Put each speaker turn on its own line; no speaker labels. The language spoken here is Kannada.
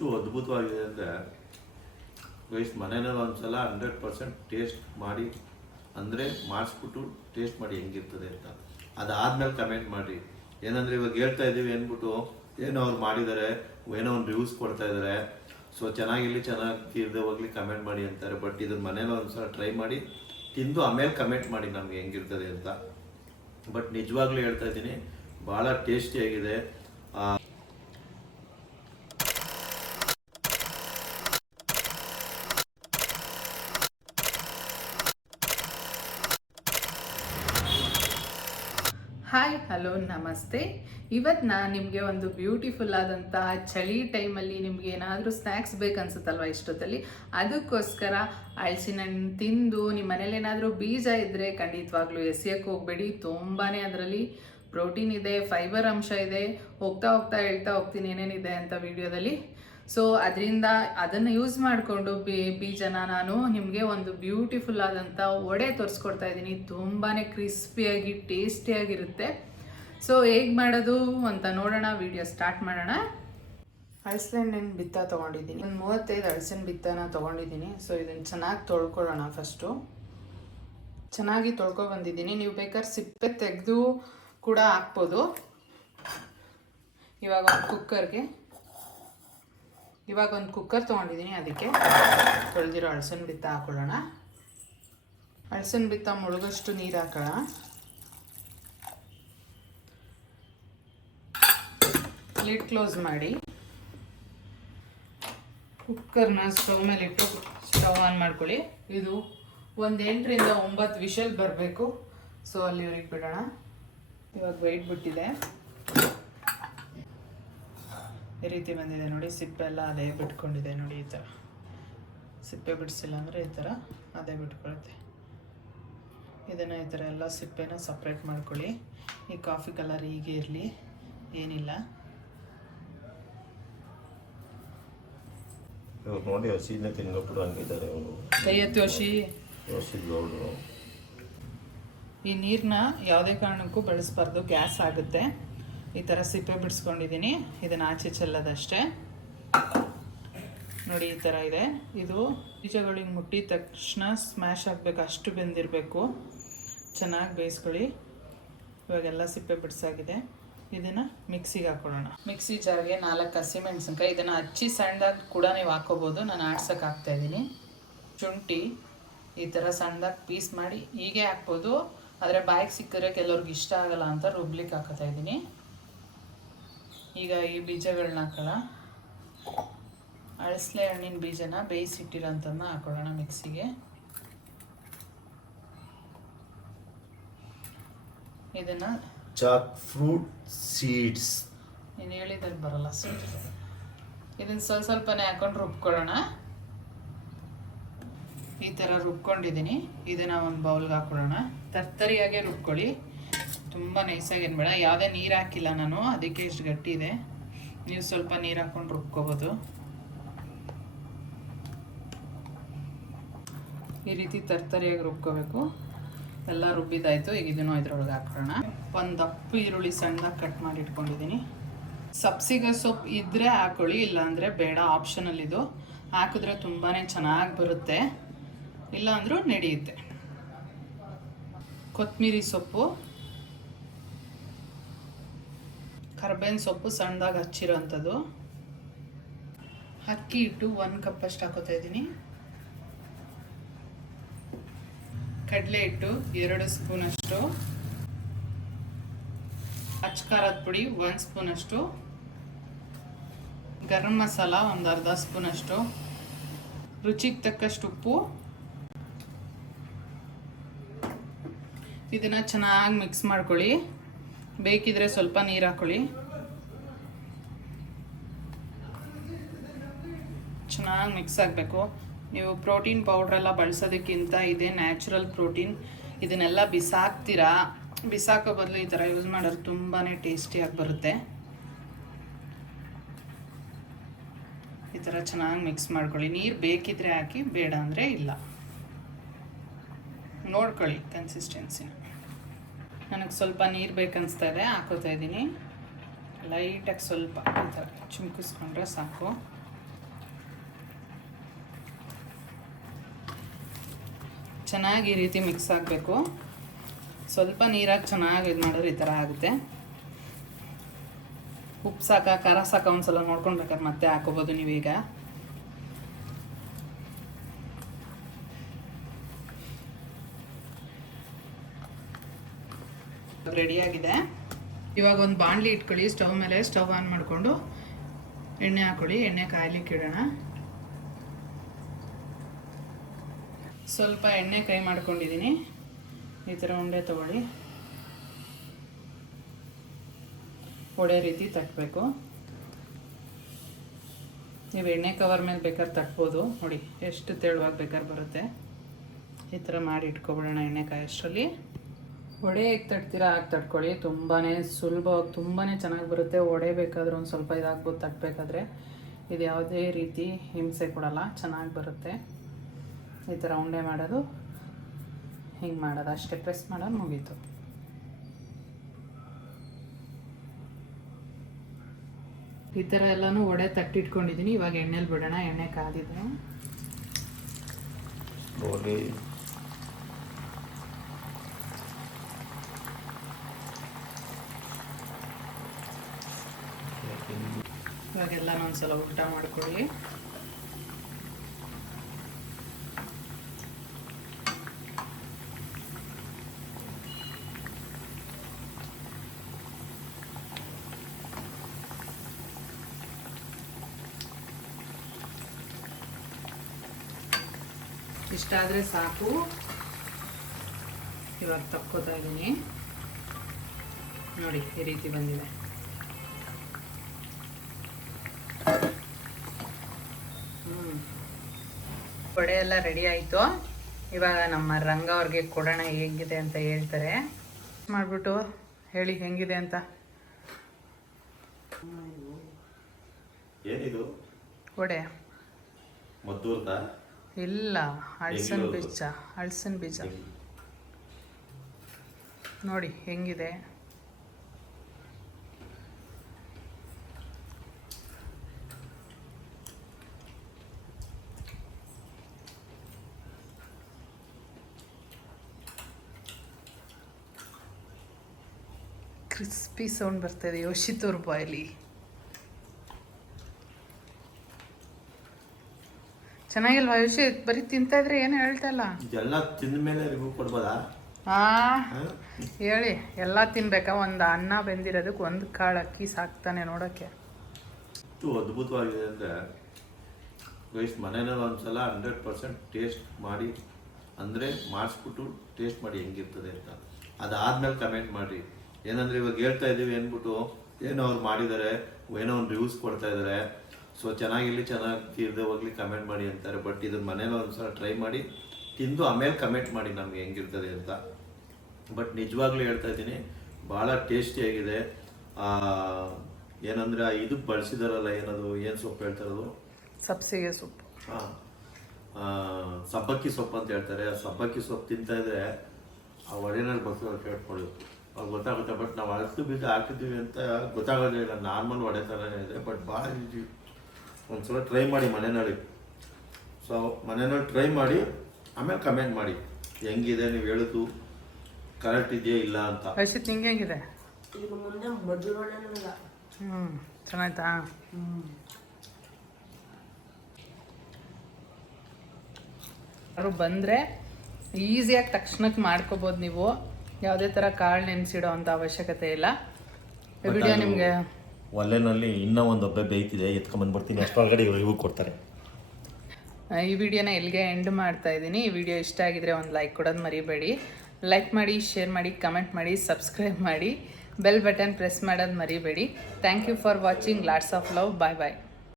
ಎಷ್ಟು ಅದ್ಭುತವಾಗಿದೆ ಅಂದರೆ ಗೈಸ್ ಒಂದು ಸಲ ಹಂಡ್ರೆಡ್ ಪರ್ಸೆಂಟ್ ಟೇಸ್ಟ್ ಮಾಡಿ, ಅಂದರೆ ಮಾಡಿಸ್ಬಿಟ್ಟು ಟೇಸ್ಟ್ ಮಾಡಿ ಹೆಂಗಿರ್ತದೆ ಅಂತ. ಅದಾದ್ಮೇಲೆ ಕಮೆಂಟ್ ಮಾಡಿ ಏನಂದ್ರೆ ಇವಾಗ ಹೇಳ್ತಾ ಇದ್ದೀವಿ ಅಂದ್ಬಿಟ್ಟು ಏನೋ ಅವ್ರು ಮಾಡಿದ್ದಾರೆ, ಏನೋ ಒಂದು ರಿವ್ಯೂಸ್ ಕೊಡ್ತಾ ಇದ್ದಾರೆ. ಸೊ ಚೆನ್ನಾಗಿರ್ಲಿ ಚೆನ್ನಾಗಿರದೆ ಹೋಗ್ಲಿ ಕಮೆಂಟ್ ಮಾಡಿ ಅಂತಾರೆ. ಬಟ್ ಇದನ್ನ ಮನೇಲಿ ಒಂದ್ಸಲ ಟ್ರೈ ಮಾಡಿ, ತಿಂದು ಆಮೇಲೆ ಕಮೆಂಟ್ ಮಾಡಿ ನಮ್ಗೆ ಹೆಂಗಿರ್ತದೆ ಅಂತ. ಬಟ್ ನಿಜವಾಗ್ಲೂ ಹೇಳ್ತಾ ಇದ್ದೀನಿ, ಭಾಳ ಟೇಸ್ಟಿಯಾಗಿದೆ
ಹಾಯ್, ಹಲೋ, ನಮಸ್ತೆ. ಇವತ್ತು ನಾನು ನಿಮಗೆ ಒಂದು ಬ್ಯೂಟಿಫುಲ್ ಆದಂಥ ಚಳಿ ಟೈಮಲ್ಲಿ ನಿಮ್ಗೆ ಏನಾದರೂ ಸ್ನ್ಯಾಕ್ಸ್ ಬೇಕನ್ಸುತ್ತಲ್ವ ಇಷ್ಟೊತ್ತಲ್ಲಿ? ಅದಕ್ಕೋಸ್ಕರ ಅಳಸಿನ ತಿಂದು ನಿಮ್ಮ ಮನೇಲಿ ಏನಾದರೂ ಬೀಜ ಇದ್ದರೆ ಖಂಡಿತವಾಗ್ಲೂ ಎಸೆಯಕ್ಕೆ ಹೋಗಬೇಡಿ. ತುಂಬಾ ಅದರಲ್ಲಿ ಪ್ರೋಟೀನ್ ಇದೆ ಫೈಬರ್ ಅಂಶ ಇದೆ. ಹೋಗ್ತಾ ಹೋಗ್ತಾ ಹೇಳ್ತಾ ಹೋಗ್ತೀನಿ ಏನೇನಿದೆ ಅಂತ ವಿಡಿಯೋದಲ್ಲಿ ಸೊ ಅದರಿಂದ ಅದನ್ನು ಯೂಸ್ ಮಾಡಿಕೊಂಡು ಬೀಜನ ನಾನು ನಿಮಗೆ ಒಂದು ಬ್ಯೂಟಿಫುಲ್ ಆದಂಥ ವಡೆ ತೋರಿಸ್ಕೊಡ್ತಾ ಇದ್ದೀನಿ. ತುಂಬಾ ಕ್ರಿಸ್ಪಿಯಾಗಿ ಟೇಸ್ಟಿಯಾಗಿರುತ್ತೆ ಸೊ ಹೇಗೆ ಮಾಡೋದು ಅಂತ ನೋಡೋಣ ವಿಡಿಯೋ ಸ್ಟಾರ್ಟ್ ಮಾಡೋಣ. ಹಣ್ಣಿನ ಬಿತ್ತ ತೊಗೊಂಡಿದ್ದೀನಿ. ಒಂದು ಮೂವತ್ತೈದು ಹಲಸಿನ ಬಿತ್ತನ ತೊಗೊಂಡಿದ್ದೀನಿ. ಸೊ ಇದನ್ನು ಚೆನ್ನಾಗಿ ತೊಳ್ಕೊಳ್ಳೋಣ ಫಸ್ಟು ಚೆನ್ನಾಗಿ ತೊಳ್ಕೊ ಬಂದಿದ್ದೀನಿ. ನೀವು ಬೇಕಾದ್ರೆ ಸಿಪ್ಪೆ ತೆಗೆದು ಕೂಡ ಹಾಕ್ಬೋದು. ಇವಾಗ ಕುಕ್ಕರ್ಗೆ ಇವಾಗ ಒಂದು ಕುಕ್ಕರ್ ತೊಗೊಂಡಿದ್ದೀನಿ, ಅದಕ್ಕೆ ತೊಳೆದಿರೋ ಹಳಸನ್ ಬಿತ್ತ ಹಾಕೊಳ್ಳೋಣ. ಹಳಸನ್ ಬಿತ್ತ ಮುಳುಗಷ್ಟು ನೀರು ಹಾಕೋಣ. ಲಿಡ್ ಕ್ಲೋಸ್ ಮಾಡಿ. ಕುಕ್ಕರ್ನ ಸ್ಟವ್ ಮೇಲೆ ಇಟ್ಟು ಸ್ಟವ್ ಆನ್ ಮಾಡ್ಕೊಳ್ಳಿ. ಇದು ಒಂದು ಎಂಟರಿಂದ ಒಂಬತ್ತು ವಿಷಲ್ ಬರಬೇಕು. ಸೊ ಅಲ್ಲಿವರೆಗೆ ಬಿಡೋಣ. ಇವಾಗ ವೆಯ್ಟ್ ಬಿಟ್ಟಿದೆ. ಈ ರೀತಿ ಬಂದಿದೆ ನೋಡಿ ಸಿಪ್ಪೆ ಎಲ್ಲ ಅದೇ ಬಿಟ್ಕೊಂಡಿದೆ ನೋಡಿ ಈ ಥರ. ಸಿಪ್ಪೆ ಬಿಡಿಸಿಲ್ಲ ಅಂದರೆ ಈ ಥರ ಅದೇ ಬಿಟ್ಕೊಳುತ್ತೆ. ಇದನ್ನು ಈ ಥರ ಎಲ್ಲ ಸಿಪ್ಪೆನ ಸಪ್ರೇಟ್ ಮಾಡ್ಕೊಳ್ಳಿ. ಈ ಕಾಫಿ ಕಲರ್ ಹೀಗೆ ಇರಲಿ ಏನಿಲ್ಲ.
ಇವಾಗ ನೋಡಿ ಹಸಿನ ತಿನ್ಬಿಟ್ಟು ಹಂಗಿದ್ದಾರೆ ಅವರು.
ಕೈ ಎತ್ತಿ ಹಸಿ.
ಹಸಿದವರು
ಈ ನೀರನ್ನ ಯಾವುದೇ ಕಾರಣಕ್ಕೂ ಬಳಸಬಾರ್ದು ಗ್ಯಾಸ್ ಆಗುತ್ತೆ. ಈ ಥರ ಸಿಪ್ಪೆ ಬಿಡಿಸ್ಕೊಂಡಿದ್ದೀನಿ ಇದನ್ನು ಆಚೆ ಚೆಲ್ಲೋದಷ್ಟೇ. ನೋಡಿ ಈ ಥರ ಇದೆ. ಇದು ಬೀಜಗಳಿಗೆ ಮುಟ್ಟಿದ ತಕ್ಷಣ ಸ್ಮ್ಯಾಶ್ ಆಗಬೇಕು, ಅಷ್ಟು ಬೆಂದಿರಬೇಕು. ಚೆನ್ನಾಗಿ ಬೇಯಿಸ್ಕೊಳ್ಳಿ. ಇವಾಗೆಲ್ಲ ಸಿಪ್ಪೆ ಬಿಡಿಸಾಗಿದೆ. ಇದನ್ನು ಮಿಕ್ಸಿಗೆ ಹಾಕೊಳ್ಳೋಣ. ಮಿಕ್ಸಿ ಜಾರಿಗೆ ನಾಲ್ಕು ಹಸಿಮೆಣಸಿನ್ಕಾಯಿ ಇದನ್ನು ಹಚ್ಚಿ ಸಣ್ಣದಾಗಿ ಕೂಡ ನೀವು ಹಾಕೋಬೋದು. ನಾನು ಆಡ್ಸೋಕೆ ಹಾಕ್ತಾಯಿದ್ದೀನಿ ಶುಂಠಿ ಈ ಥರ ಸಣ್ಣದಾಗಿ ಪೀಸ್ ಮಾಡಿ ಹೀಗೆ ಹಾಕ್ಬೋದು. ಆದರೆ ಬಾಯಿಗೆ ಸಿಕ್ಕರೆ ಕೆಲವ್ರಿಗೆ ಇಷ್ಟ ಆಗಲ್ಲ ಅಂತ ರುಬ್ಲಿಕ್ಕೆ ಹಾಕೋತಾ ಇದ್ದೀನಿ ಈಗ ಈ ಬೀಜಗಳನ್ನ ಹಾಕೋಣ. ಅಳಸಲೆ ಹಣ್ಣಿನ ಬೀಜನ ಬೇಯಿಸಿಟ್ಟಿರೋಂಥದ್ದನ್ನ ಹಾಕೊಳ್ಳೋಣ ಮಿಕ್ಸಿಗೆ. ಇದನ್ನ
ಚಾಕ್ ಫ್ರೂಟ್ ಸೀಡ್ಸ್
ನೀನು ಹೇಳಿದಲ್ಲಿ ಬರಲ್ಲ ಸೀಡ್ಸ್ ಇದನ್ನ ಸ್ವಲ್ಪ ಸ್ವಲ್ಪನೇ ಹಾಕೊಂಡು ರುಬ್ಕೊಳ್ಳೋಣ. ಈ ಥರ ರುಬ್ಕೊಂಡಿದ್ದೀನಿ. ಇದನ್ನು ಒಂದು ಬೌಲ್ಗೆ ಹಾಕ್ಕೊಳ್ಳೋಣ ತರ್ತರಿಯಾಗೆ ರುಬ್ಕೊಳ್ಳಿ. ತುಂಬ ನೈಸಾಗಿ ಏನು ಬೇಡ. ಯಾವುದೇ ನೀರು ಹಾಕಿಲ್ಲ ನಾನು, ಅದಕ್ಕೆ ಇಷ್ಟು ಗಟ್ಟಿ ಇದೆ. ನೀವು ಸ್ವಲ್ಪ ನೀರು ಹಾಕೊಂಡು ರುಬ್ಕೋಬೋದು. ಈ ರೀತಿ ತರ್ತರಿಯಾಗಿ ರುಬ್ಕೋಬೇಕು. ಎಲ್ಲ ರುಬ್ಬಿದಾಯ್ತು ಈಗ ಇದನ್ನು ಇದ್ರೊಳಗೆ ಹಾಕೋಣ. ಒಂದು ದಪ್ಪ ಈರುಳ್ಳಿ ಸಣ್ಣ ಕಟ್ ಮಾಡಿ ಇಟ್ಕೊಂಡಿದ್ದೀನಿ. ಸಬ್ಸಿಗೆ ಸೊಪ್ಪು ಇದ್ದರೆ ಹಾಕೊಳ್ಳಿ, ಇಲ್ಲಾಂದರೆ ಬೇಡ. ಆಪ್ಷನಲ್ ಇದು. ಹಾಕಿದ್ರೆ ತುಂಬಾ ಚೆನ್ನಾಗಿ ಬರುತ್ತೆ. ಇಲ್ಲಾಂದರೂ ನಡೆಯುತ್ತೆ. ಕೊತ್ತಂಬರಿ ಸೊಪ್ಪು. ಕರ್ಬೇವಿನ ಸೊಪ್ಪು ಸಣ್ಣದಾಗಿ ಹಚ್ಚಿರೋ ಅಂಥದ್ದು ಅಕ್ಕಿ ಹಿಟ್ಟು ಒಂದು ಕಪ್ಪಷ್ಟು ಹಾಕೋತಾ ಇದ್ದೀನಿ. ಕಡಲೆ ಹಿಟ್ಟು ಎರಡು ಸ್ಪೂನಷ್ಟು ಅಚ್ಕಾರದ ಪುಡಿ ಒಂದು ಸ್ಪೂನಷ್ಟು ಗರಂ ಮಸಾಲ ಒಂದು ಅರ್ಧ ಸ್ಪೂನಷ್ಟು ರುಚಿಗೆ ತಕ್ಕಷ್ಟು ಉಪ್ಪು. ಇದನ್ನು ಚೆನ್ನಾಗಿ ಮಿಕ್ಸ್ ಮಾಡ್ಕೊಳ್ಳಿ. ಬೇಕಿದ್ರೆ ಸ್ವಲ್ಪ ನೀರು ಹಾಕೊಳ್ಳಿ. ಚೆನ್ನಾಗಿ ಮಿಕ್ಸ್ ಆಗಬೇಕು. ನೀವು ಪ್ರೋಟೀನ್ ಪೌಡ್ರೆಲ್ಲ ಬಳಸೋದಕ್ಕಿಂತ ಇದೇ ನ್ಯಾಚುರಲ್ ಪ್ರೋಟೀನ್ ಇದನ್ನೆಲ್ಲ ಬಿಸಾಕ್ತೀರಾ? ಬಿಸಾಕೋ ಬದಲು ಈ ಥರ ಯೂಸ್ ಮಾಡೋದು ತುಂಬಾ ಟೇಸ್ಟಿಯಾಗಿ ಬರುತ್ತೆ. ಈ ಥರ ಚೆನ್ನಾಗಿ ಮಿಕ್ಸ್ ಮಾಡ್ಕೊಳ್ಳಿ. ನೀರು ಬೇಕಿದ್ರೆ ಹಾಕಿ, ಬೇಡ ಅಂದರೆ ಇಲ್ಲ. ನೋಡ್ಕೊಳ್ಳಿ ಕನ್ಸಿಸ್ಟೆನ್ಸಿನ ನನಗೆ ಸ್ವಲ್ಪ ನೀರು ಬೇಕನ್ನಿಸ್ತಾ ಇದೆ, ಹಾಕೋತಾ ಇದ್ದೀನಿ. ಲೈಟಾಗಿ ಸ್ವಲ್ಪ ಈ ಥರ ಚಿಮ್ಕಿಸ್ಕೊಂಡ್ರೆ ಸಾಕು. ಚೆನ್ನಾಗಿ ಈ ರೀತಿ ಮಿಕ್ಸ್ ಆಗಬೇಕು. ಸ್ವಲ್ಪ ನೀರಾಗಿ ಚೆನ್ನಾಗಿ ಇದು ಮಾಡಿದ್ರೆ ಈ ಥರ ಆಗುತ್ತೆ. ಉಪ್ಪು ಸಾಕ, ಖಾರ ಸಾಕ ಒಂದ್ಸಲ ನೋಡ್ಕೊಂಡ್ಬೇಕಾದ್ರೆ ಮತ್ತೆ ಹಾಕೋಬೋದು ನೀವೀಗ. ರೆಡಿಯಾಗಿದೆ ಇವಾಗ ಒಂದು ಬಾಣಲಿ ಇಟ್ಕೊಳ್ಳಿ, ಸ್ಟವ್ ಮೇಲೆ ಸ್ಟವ್ ಆನ್ ಮಾಡಿಕೊಂಡು ಎಣ್ಣೆ ಹಾಕೊಳ್ಳಿ, ಎಣ್ಣೆ ಕಾಯ್ಲಿಕ್ಕೆ ಇಡೋಣ. ಸ್ವಲ್ಪ ಎಣ್ಣೆ ಕೈ ಮಾಡ್ಕೊಂಡಿದ್ದೀನಿ. ಈ ಥರ ಉಂಡೆ ತಗೊಳ್ಳಿ. ಒಡೆ ರೀತಿ ತಟ್ಟಬೇಕು ನೀವು ಎಣ್ಣೆ ಕವರ್ ಮೇಲೆ ಬೇಕಾದ್ರೆ ತಟ್ಬೋದು. ನೋಡಿ, ಎಷ್ಟು ತೆಳುವಾಗಿ ಬೇಕಾದ್ರೆ ಬರುತ್ತೆ. ಈ ಥರ ಮಾಡಿ ಇಟ್ಕೊಬಿಡೋಣ ಎಣ್ಣೆ ಕಾಯಷ್ಟರಲ್ಲಿ ಒಡೆ ಹೇಗೆ ತಟ್ತೀರಾ ಹಾಕಿ ತಟ್ಕೊಳ್ಳಿ. ತುಂಬಾ ಸುಲಭವಾಗಿ ತುಂಬಾ ಚೆನ್ನಾಗಿ ಬರುತ್ತೆ. ಒಡೆ ಬೇಕಾದ್ರೆ ಒಂದು ಸ್ವಲ್ಪ ಇದಾಗ್ಬೋದು ತಟ್ಟಬೇಕಾದ್ರೆ ಇದು ಯಾವುದೇ ರೀತಿ ಹಿಂಸೆ ಕೊಡಲ್ಲ. ಚೆನ್ನಾಗಿ ಬರುತ್ತೆ. ಈ ಥರ ಉಂಡೆ ಮಾಡೋದು ಹಿಂಗೆ ಮಾಡೋದು ಅಷ್ಟೇ ಪ್ರೆಸ್ ಮಾಡೋದು ಮುಗೀತು. ಈ ಥರ ಎಲ್ಲನೂ ಒಡೆ ತಟ್ಟಿಟ್ಕೊಂಡಿದ್ದೀನಿ ಇವಾಗ ಎಣ್ಣೆಲಿ ಬಿಡೋಣ ಎಣ್ಣೆ ಕಾದಿದೆ. ಇವಾಗೆಲ್ಲ ಒಂದ್ಸಲ ಊಟ ಮಾಡ್ಕೊಳ್ಳಿ. ಇಷ್ಟಾದರೆ ಸಾಕು. ಇವಾಗ ತಕ್ಕೋತಾ ಇದ್ದೀನಿ. ನೋಡಿ ಈ ರೀತಿ ಬಂದಿದೆ. ವಡೆ ಎಲ್ಲ ರೆಡಿ ಆಯಿತು. ಇವಾಗ ನಮ್ಮ ರಂಗ ಅವ್ರಿಗೆ ಕೊಡೋಣ ಹೇಗಿದೆ ಅಂತ ಹೇಳ್ತಾರೆ. ಮಾಡಿಬಿಟ್ಟು ಹೇಳಿ ಹೆಂಗಿದೆ ಅಂತ.
ಏನಿದು?
ವಡೆ.
ಮದ್ದೂರ್ದ?
ಇಲ್ಲ ಹಳ್ಸನ್ ಬೀಜ ಹಳ್ಸನ್ ಬೀಜ ನೋಡಿ ಹೆಂಗಿದೆ? ಕ್ರಿಸ್ಪಿ ಸೌಂಡ್ ಬರ್ತಾಯಿದೆ ಯೋಶಿತೂರ್ ಬಾಯಲ್ಲಿ. ಚೆನ್ನಾಗಿಲ್ವಾ ಯೋಶಿ? ಬರೀ ತಿಂತಾ ಇದ್ರೆ ಏನು ಹೇಳ್ತಾ ಇಲ್ಲ.
ಎಲ್ಲ ತಿಂದ ಮೇಲೆ ರಿವ್ಯೂ ಕೊಡ್ಬೋದಾ? ಹಾ?
ಹೇಳಿ. ಎಲ್ಲ ತಿನ್ಬೇಕಾ? ಒಂದು ಅನ್ನ ಬೆಂದಿರೋದಕ್ಕೆ ಒಂದು ಕಾಳು ಅಕ್ಕಿ ಸಾಕ್ತಾನೆ ನೋಡೋಕ್ಕೆ
ಎಷ್ಟು ಅದ್ಭುತವಾಗಿದೆ ಅಂದರೆ ಗೈಸ್ ಮನೇಲೂ ಒಂದ್ಸಲ ಹಂಡ್ರೆಡ್ ಪರ್ಸೆಂಟ್ ಟೇಸ್ಟ್ ಮಾಡಿ ಅಂದರೆ ಮಾಡಿಸ್ಬಿಟ್ಟು ಟೇಸ್ಟ್ ಮಾಡಿ ಹೆಂಗಿರ್ತದೆ ಅಂತ. ಅದಾದ್ಮೇಲೆ ಕಮೆಂಟ್ ಮಾಡಿ ಏನಂದ್ರೆ ಇವಾಗ ಹೇಳ್ತಾ ಇದ್ದೀವಿ ಅಂದ್ಬಿಟ್ಟು ಏನೋ ಅವ್ರು ಮಾಡಿದ್ದಾರೆ ಏನೋ ಒಂದು ರಿವ್ಯೂಸ್ ಕೊಡ್ತಾ ಇದ್ದಾರೆ. ಸೊ ಚೆನ್ನಾಗಿರಲಿ ಚೆನ್ನಾಗಿ ತೀರದೆ ಹೋಗ್ಲಿ ಕಮೆಂಟ್ ಮಾಡಿ ಅಂತಾರೆ. ಬಟ್ ಇದನ್ನ ಮನೇಲಿ ಒಂದ್ಸಲ ಟ್ರೈ ಮಾಡಿ ತಿಂದು ಆಮೇಲೆ ಕಮೆಂಟ್ ಮಾಡಿ ನಮ್ಗೆ ಹೆಂಗಿರ್ತದೆ ಅಂತ. ಬಟ್ ನಿಜವಾಗ್ಲೂ ಹೇಳ್ತಾ ಇದ್ದೀನಿ ಭಾಳ ಟೇಸ್ಟಿಯಾಗಿದೆ ಏನಂದ್ರೆ ಇದಕ್ಕೆ ಬಳಸಿದಾರಲ್ಲ ಏನದು ಏನು ಸೊಪ್ಪು ಹೇಳ್ತಾರದು
ಸಬ್ಸಿಗೆ ಸೊಪ್ಪು.
ಹಾಂ. ಸಬ್ಬಕ್ಕಿ ಸೊಪ್ಪು ಅಂತ ಹೇಳ್ತಾರೆ. ಆ ಸಬ್ಬಕ್ಕಿ ಸೊಪ್ಪು ತಿಂತಾ ಇದ್ರೆ ಆ ಒಡೆನಲ್ಲಿ ಬಸ್ ಕೇಳ್ಕೊಳ್ಳಿ ಅವಾಗ ಗೊತ್ತಾಗುತ್ತೆ ಬಟ್ ನಾವು ಅಳಸು ಬೀಜ ಹಾಕಿದ್ವಿ ಅಂತ ಗೊತ್ತಾಗೋದೇ ಇಲ್ಲ. ನಾರ್ಮಲ್ ಒಡೆ ಥರನೇ ಇದೆ ಬಟ್ ಭಾಳ ಒಂದ್ಸಲ ಟ್ರೈ ಮಾಡಿ ಮನೆಯಲ್ಲಿ ಸೊ ಮನೆಯಲ್ಲಿ ಟ್ರೈ ಮಾಡಿ ಆಮೇಲೆ ಕಮೆಂಟ್ ಮಾಡಿ. ಹೆಂಗಿದೆ ನೀವು ಹೇಳೋದು? ಕರೆಕ್ಟ್ ಇದೆಯಾ ಇಲ್ಲ ಅಂತ.
ಹರ್ಷಿತ್ ನಿಂಗೆ ಹೆಂಗಿದೆ?
ಈಗ ಮುಂದೆ ಮಧುರೊಳನಲ್ಲ
ಹ್ಞೂ ಚೆನ್ನಾಯ್ತಾ? ಯಾರು ಬಂದರೆ ಈಸಿಯಾಗಿ ತಕ್ಷಣಕ್ಕೆ ಮಾಡ್ಕೋಬೋದು ನೀವು. ಯಾವುದೇ ಥರ ಕಾಳು ನೆನೆಸಿಡೋ ಅಂತ ಅವಶ್ಯಕತೆ ಇಲ್ಲ. ಈ ವಿಡಿಯೋ ನಿಮಗೆ
ಒಲೆನಲ್ಲಿ ಇನ್ನೂ ಒಂದು ಒಬ್ಬೆ ಬೇಯ್ತಿದೆ ಎತ್ಕೊಂಬಂದ್ಬಿಡ್ತೀನಿ ಅಷ್ಟೊಳಗಡೆ ಇವ್ರಿಗೂ ಕೊಡ್ತಾರೆ.
ಈ ವಿಡಿಯೋನ ಎಲ್ಲಿಗೆ ಎಂಡ್ ಮಾಡ್ತಾ ಇದ್ದೀನಿ. ಈ ವಿಡಿಯೋ ಇಷ್ಟ ಆಗಿದ್ರೆ ಒಂದು ಲೈಕ್ ಕೊಡೋದು ಮರಿಬೇಡಿ. ಲೈಕ್ ಮಾಡಿ ಶೇರ್ ಮಾಡಿ ಕಮೆಂಟ್ ಮಾಡಿ ಸಬ್ಸ್ಕ್ರೈಬ್ ಮಾಡಿ. ಬೆಲ್ ಬಟನ್ ಪ್ರೆಸ್ ಮಾಡೋದು ಮರಿಬೇಡಿ. Thank you for watching lots of love bye bye